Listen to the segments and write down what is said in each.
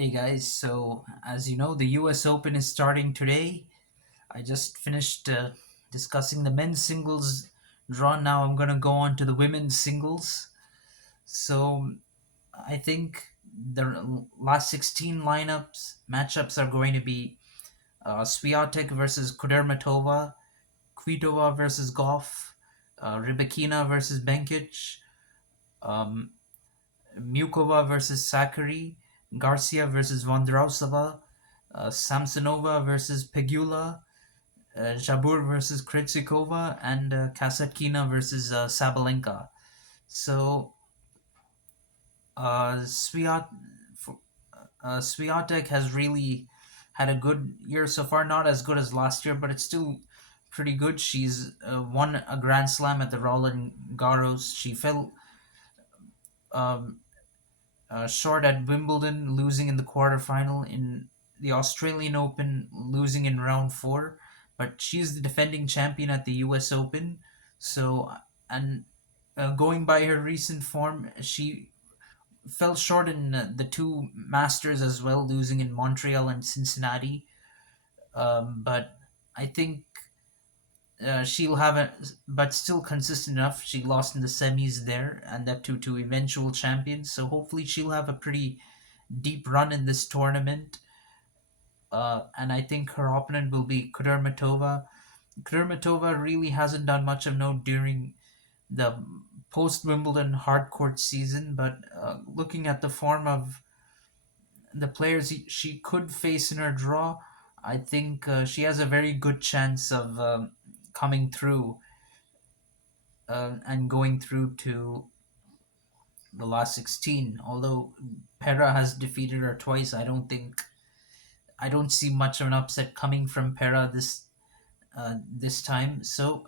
Hey guys, so as you know, the US Open is starting today. I just finished discussing the men's singles draw. Now I'm going to go on to the women's singles. So I think the last 16 matchups are going to be Swiatek versus Kudermetova, Kvitova versus Goff, Rybakina versus Benkic, um, Mukova versus Sakari, Garcia versus Vondrausova, Samsonova versus Pegula, Jabur versus Krejcikova, and Kasatkina versus Sabalenka. So Swiat Swiatek has really had a good year so far. Not as good as last year, but it's still pretty good. She's won a Grand Slam at the Roland Garros. She fell um, short at Wimbledon, losing in the quarterfinal, in the Australian Open, losing in round four. But she's the defending champion at the US Open. So, and going by her recent form, she fell short in the two Masters as well, losing in Montreal and Cincinnati. But I think she'll have a, but still consistent enough. She lost in the semis there, and that to eventual champions. So hopefully she'll have a pretty deep run in this tournament. And I think her opponent will be Kudermetova. Kudermetova really hasn't done much of note during the post Wimbledon hardcourt season, but looking at the form of the players she could face in her draw, I think she has a very good chance of coming through and going through to the last 16. Although Pera has defeated her twice, I don't see much of an upset coming from Pera this time. So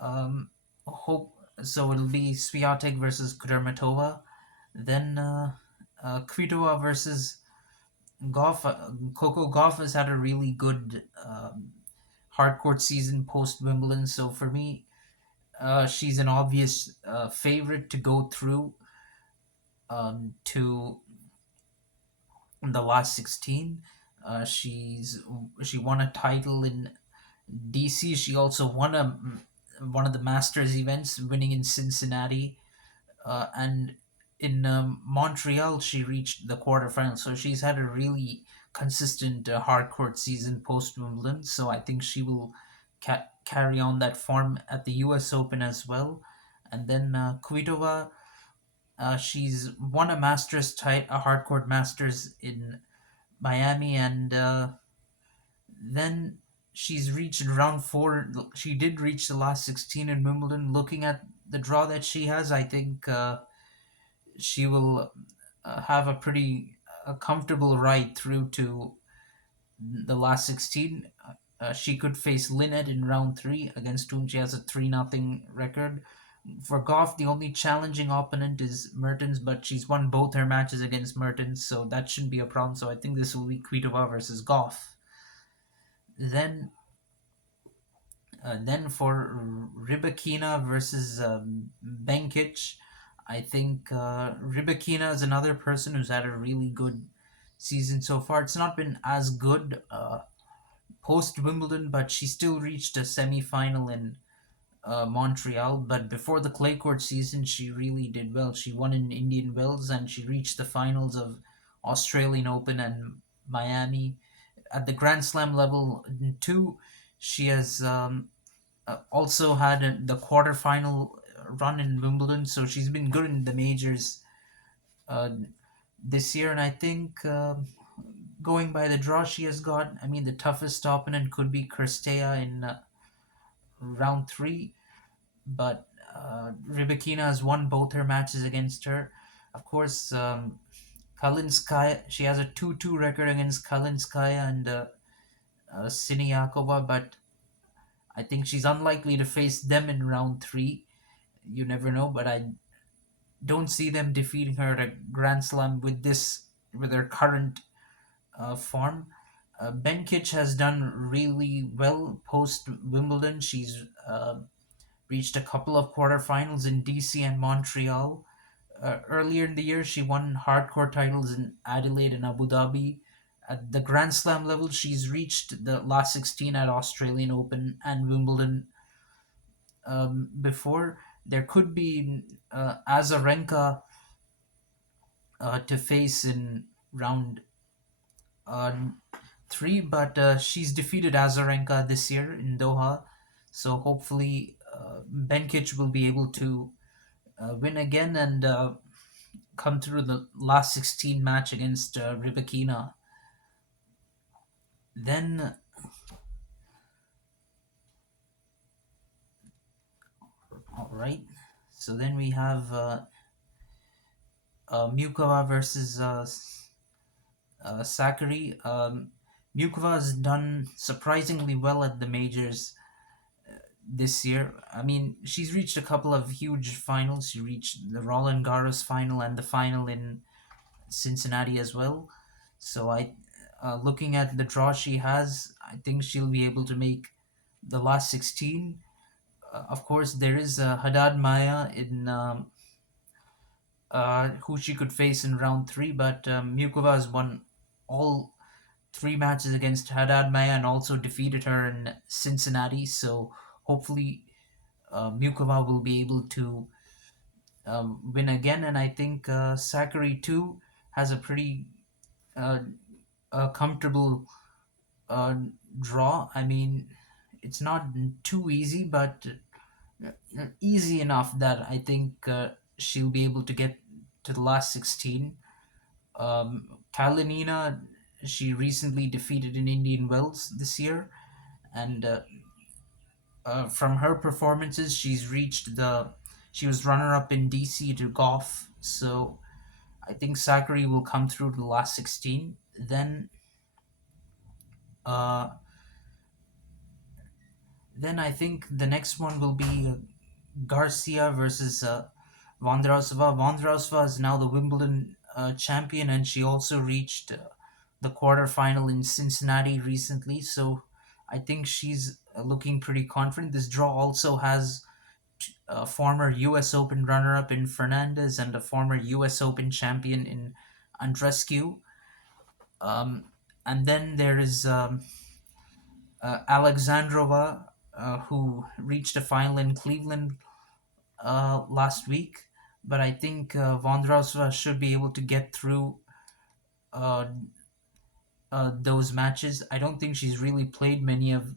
um, hope so it'll be Swiatek versus Kudermetova, then Kvitova versus Goff. Coco Goff has had a really good hardcourt season post Wimbledon, so for me, she's an obvious favorite to go through to the last 16. She won a title in DC. She also won one of the Masters events, winning in Cincinnati, and in Montreal she reached the quarterfinals. So she's had a really consistent hardcourt season post Wimbledon. So I think she will carry on that form at the U.S. Open as well. And then Kvitova, she's won a hardcourt Masters in Miami, and then she's reached round four. She did reach the last 16 in Wimbledon. Looking at the draw that she has, I think she will have a pretty comfortable ride through to the last 16. She could face Lynette in round three, against whom she has a 3-0 record. For Goff, the only challenging opponent is Mertens, but she's won both her matches against Mertens, so that shouldn't be a problem. So I think this will be Kvitova versus Goff. Then for Rybakina versus Benkic, I think Rybakina is another person who's had a really good season so far. It's not been as good post Wimbledon, but she still reached a semi final in Montreal. But before the clay court season, she really did well. She won in Indian Wells, and she reached the finals of Australian Open and Miami. At the Grand Slam level, too, she has also had the quarterfinal run in Wimbledon, so she's been good in the majors uh, this year. And I think going by the draw she has got, I mean, the toughest opponent could be Kirstea in round three, but Rybakina has won both her matches against her. Of course, Kalinskaya, she has a 2-2 record against Kalinskaya and Siniakova, but I think she's unlikely to face them in round three. You never know, but I don't see them defeating her at a Grand Slam with her current form. Benkic has done really well post Wimbledon. She's reached a couple of quarterfinals in DC and Montreal. Earlier in the year, she won hardcore titles in Adelaide and Abu Dhabi. At the Grand Slam level, she's reached the last 16 at Australian Open and Wimbledon. Before, there could be Azarenka to face in round uh, three, but she's defeated Azarenka this year in Doha. So hopefully, Benkic will be able to win again and come through the last 16 match against Rybakina. Then, all right. So then we have Mukova versus Sakari. Mukova has done surprisingly well at the majors this year. I mean, she's reached a couple of huge finals. She reached the Roland Garros final and the final in Cincinnati as well. So looking at the draw she has, I think she'll be able to make the last 16. Of course, there is Haddad Maya in who she could face in round three, but Mukova has won all three matches against Haddad Maya and also defeated her in Cincinnati. So hopefully, Mukova will be able to win again. And I think Sakari too has a pretty uh, comfortable uh, draw. I mean, it's not too easy, but easy enough that I think she'll be able to get to the last 16. Kalinina, she recently defeated in Indian Wells this year, and from her performances, she was runner up in DC to golf. So I think Sakari will come through to the last 16. Uh, then I think the next one will be Garcia versus Vondrausova. Vondrausova is now the Wimbledon champion, and she also reached the quarterfinal in Cincinnati recently. So I think she's looking pretty confident. This draw also has a former U.S. Open runner-up in Fernandez and a former U.S. Open champion in Andrescu. Um, and then there is Alexandrova, who reached a final in Cleveland last week. But I think Vondrausova should be able to get through uh, those matches. I don't think she's really played many of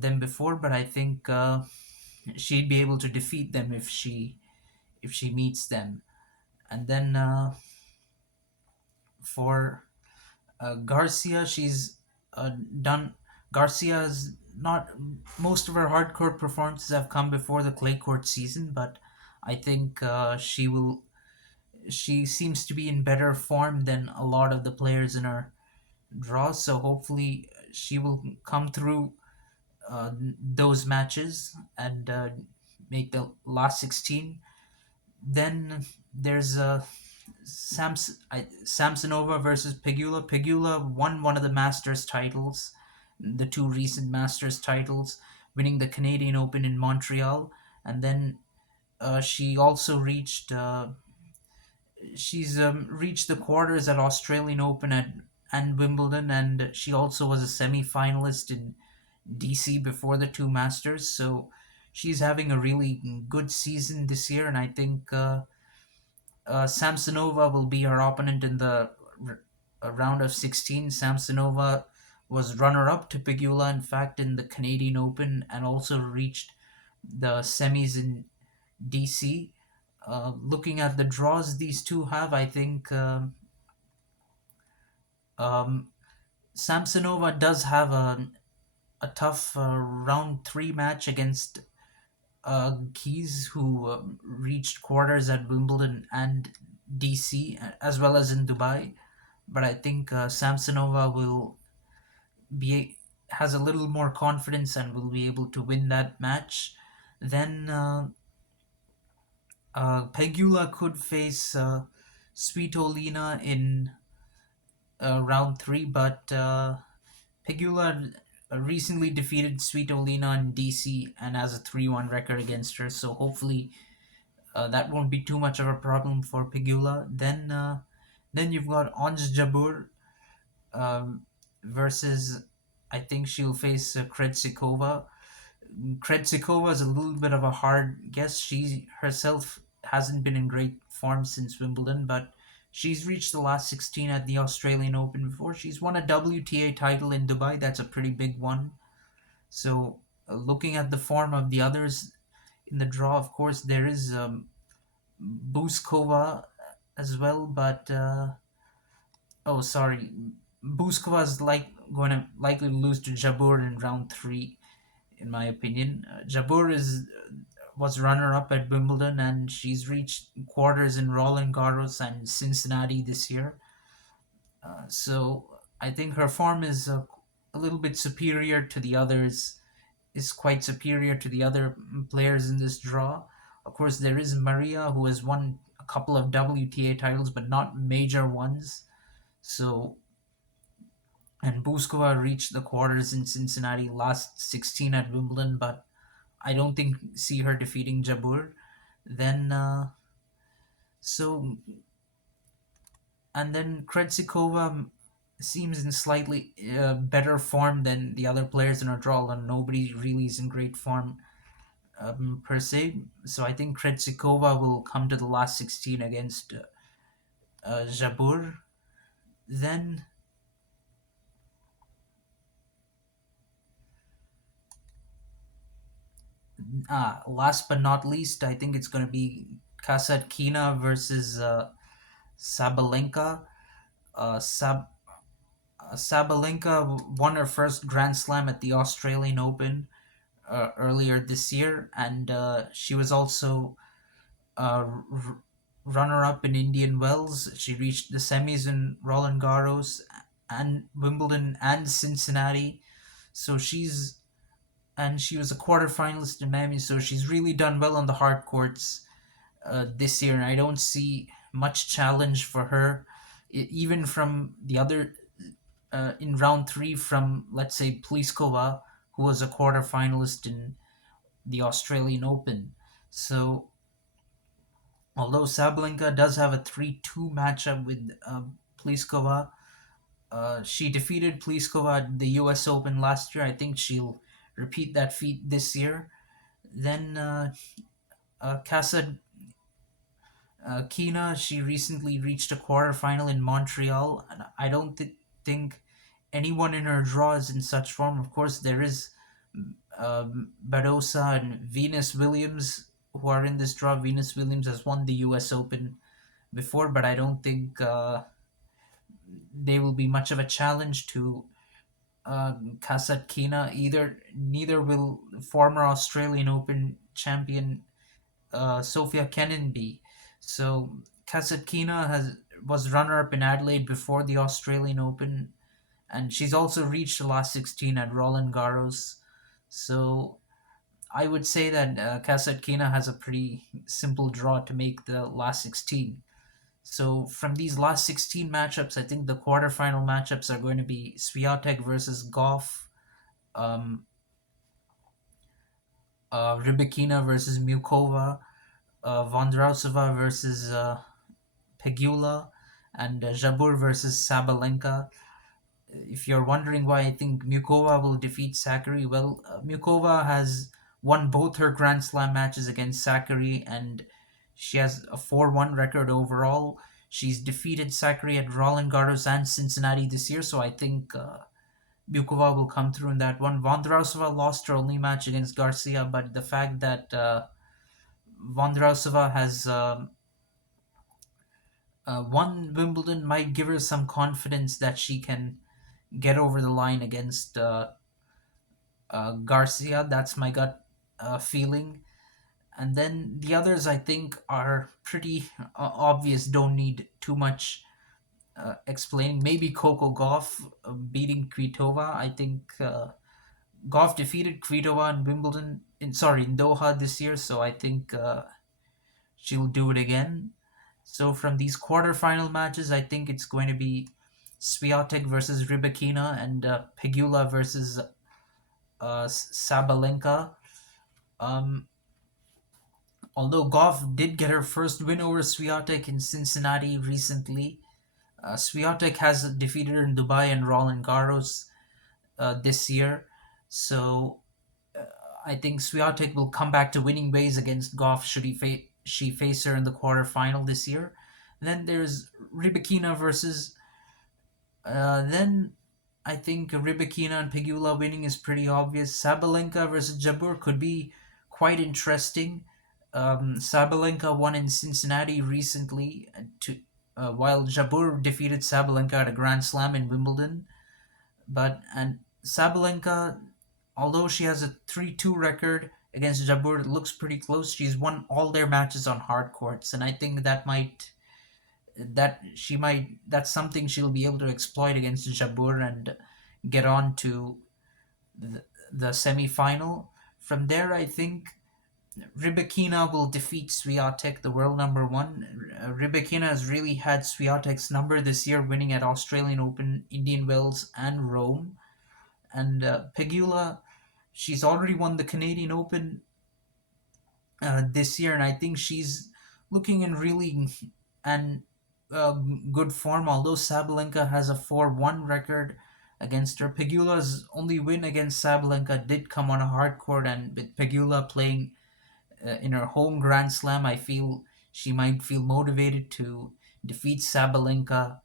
them before, but I think she'd be able to defeat them if she meets them. And then for Garcia, she's done. Garcia's not most of her hardcore performances have come before the clay court season, but I think she will. She seems to be in better form than a lot of the players in her draw, so hopefully she will come through those matches and make the last 16. Then there's Samsonova versus Pegula. Pegula won one of the Masters titles, the two recent Masters titles, winning the Canadian Open in Montreal, and then she also she's reached the quarters at Australian Open and Wimbledon, and she also was a semi-finalist in DC before the two Masters. So she's having a really good season this year, and I think Samsonova will be her opponent in the round of 16. Samsonova was runner-up to Pegula, in fact, in the Canadian Open, and also reached the semis in DC. Looking at the draws these two have, I think um, Samsonova does have a tough round three match against Keys, who reached quarters at Wimbledon and DC, as well as in Dubai. But I think Samsonova will be has a little more confidence and will be able to win that match. Then Pegula could face Svitolina in round three, but Pegula recently defeated Svitolina in DC and has a 3-1 record against her. So hopefully That won't be too much of a problem for Pegula. Then you've got Ons Jabeur um, versus, I think she'll face Krejcikova. Krejcikova is a little bit of a hard guess. She herself hasn't been in great form since Wimbledon, but she's reached the last 16 at the Australian Open before. She's won a WTA title in Dubai. That's a pretty big one. So, looking at the form of the others in the draw, of course, there is Buskova as well, but oh, sorry, Buskova is going to likely lose to Jabeur in round three, in my opinion. Jabeur is was runner up at Wimbledon, and she's reached quarters in Roland Garros and Cincinnati this year. So I think her form is a little bit superior to the others. Is quite superior to the other players in this draw. Of course, there is Maria, who has won a couple of WTA titles, but not major ones. So, and Buskova reached the quarters in Cincinnati, last 16 at Wimbledon, but I don't think see her defeating Jabeur. Then, so and then Krejcikova seems in slightly better form than the other players in her draw, and nobody really is in great form per se. So I think Krejcikova will come to the last 16 against Jabeur. Then, last but not least, I think it's going to be Kasatkina versus Sabalenka. Sab Sabalenka won her first Grand Slam at the Australian Open earlier this year, and she was also runner up in Indian Wells. She reached the semis in Roland Garros and Wimbledon and Cincinnati. So she was a quarterfinalist in Miami. So she's really done well on the hard courts this year, and I don't see much challenge for her, even from the other in round three from, let's say, Pliskova, who was a quarterfinalist in the Australian Open. So although Sabalenka does have a 3-2 matchup with Pliskova, she defeated Pliskova at the US Open last year. I think she'll repeat that feat this year. Then Casa Kina, she recently reached a quarterfinal in Montreal, and I don't think anyone in her draw is in such form. Of course, there is Badosa and Venus Williams who are in this draw. Venus Williams has won the US Open before, but I don't think they will be much of a challenge to Kasatkina. Neither will former Australian Open champion Sophia Kenin be. So Kasatkina has was runner up in Adelaide before the Australian Open, and she's also reached the last 16 at Roland Garros. So I would say that Kasatkina has a pretty simple draw to make the last 16. So from these last 16 matchups, I think the quarterfinal matchups are going to be Swiatek versus Goff, um, Rybakina versus Mukova, Vondrausova versus Pegula, and Jabeur versus Sabalenka. If you're wondering why I think Mukova will defeat Sakari, well, Mukova has won both her Grand Slam matches against Sakari, and she has a 4-1 record overall. She's defeated Sakari at Roland Garros and Cincinnati this year, so I think Mukova will come through in that one. Vondrausova lost her only match against Garcia, but the fact that Vondrausova has won Wimbledon might give her some confidence that she can get over the line against Garcia. That's my gut feeling. And then the others, I think, are pretty obvious. Don't need too much explaining. Maybe Coco Gauff beating Kvitova. I think Gauff defeated Kvitova in Wimbledon. In Doha this year. So I think she'll do it again. So from these quarterfinal matches, I think it's going to be Swiatek versus Rybakina and Pegula versus Sabalenka. Um, Although Goff did get her first win over Swiatek in Cincinnati recently, Swiatek has defeated her in Dubai and Roland Garros this year. So I think Swiatek will come back to winning ways against Goff should she face her in the quarterfinal this year. Then there's Rybakina versus. Then I think Rybakina and Pegula winning is pretty obvious. Sabalenka versus Jabeur could be quite interesting. Sabalenka won in Cincinnati recently, while Jabeur defeated Sabalenka at a Grand Slam in Wimbledon. And Sabalenka, although she has a 3-2 record against Jabeur, it looks pretty close. She's won all their matches on hard courts, and I think that's something she'll be able to exploit against Jabeur and get on to the semi-final. From there, I think Rybakina will defeat Swiatek, the world number one. Rybakina has really had Swiatek's number this year, winning at Australian Open, Indian Wells, and Rome. And Pegula, she's already won the Canadian Open this year, and I think she's looking in really and uh, good form. Although Sabalenka has a 4-1 record against her, Pegula's only win against Sabalenka did come on a hard court, and with Pegula playing in her home Grand Slam, I feel she might feel motivated to defeat Sabalenka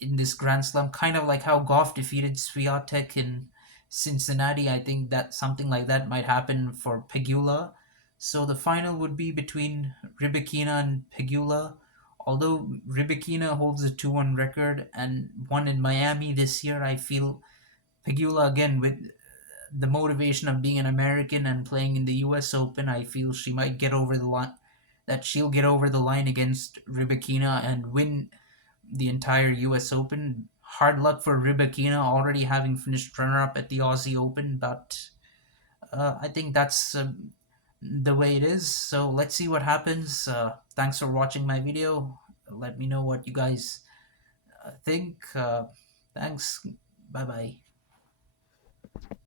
in this Grand Slam, kind of like how Goff defeated Swiatek in Cincinnati. I think that something like that might happen for Pegula. So the final would be between Rybakina and Pegula. Although Rybakina holds a 2-1 record and won in Miami this year, I feel Pegula, again, with the motivation of being an American and playing in the US Open, I feel she might get over the line, that she'll get over the line against Rybakina and win the entire US Open. Hard luck for Rybakina, already having finished runner up at the Aussie Open, but I think that's the way it is. So let's see what happens. Thanks for watching my video. Let me know what you guys think. Thanks. Bye bye.